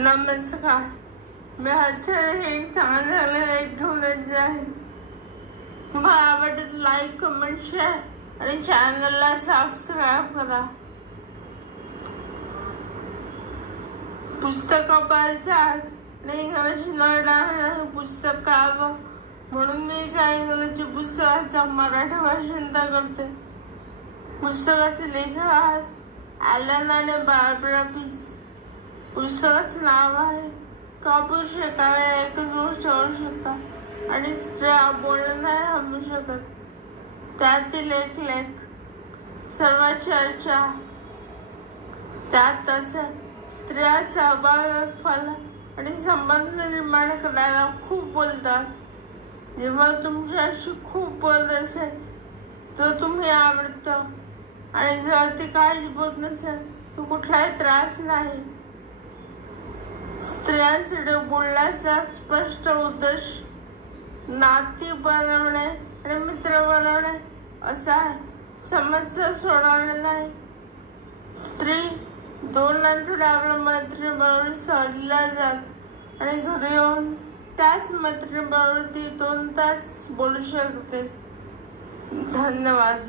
नमस्कार, मी हर्षल हे चांगलं लाईक घेऊन आहे. तुम्हाला आवडत लाईक, कमेंट, शेअर आणि चॅनलला सबस्क्राईब करा. पुस्तकाबाहेरच्या आणि इंग्रजी नळणार पुस्तक कळावं म्हणून मी काही इंग्रजी पुस्तकाचा मराठी भाषांतर करते. पुस्तकाचे लेखक आहेत ॲलन आणि बार्बरा पीस. पुस्तकाचं नाव आहे का पुरुष एकावेळेला एकच गोष्ट करू शकतात आणि स्त्रिया बोलणं नाही थांबू शकत. त्यातील एक लेख सर्वात चर्चा त्यात तसे स्त्रिया सहभाग फल आणि संबंध निर्माण करायला खूप बोलतात. जेव्हा तुमच्याशी खूप बोलत असेल तर तुम्ही आवडतं आणि जर ती काहीच बोलत नसेल तर कुठलाही त्रास नाही. स्त्रियांसाठी बोलण्याचा स्पष्ट उद्देश नाती बनवणे आणि मित्र बनवणे असा आहे. समस्या सोडवणे नाही. स्त्री 2 आठवडे आपल्या मैत्रिणीबरोबर सहलीला जात आणि घरी येऊन त्याच मैत्रिणीबरोबर ती 2 तास बोलू शकते. धन्यवाद.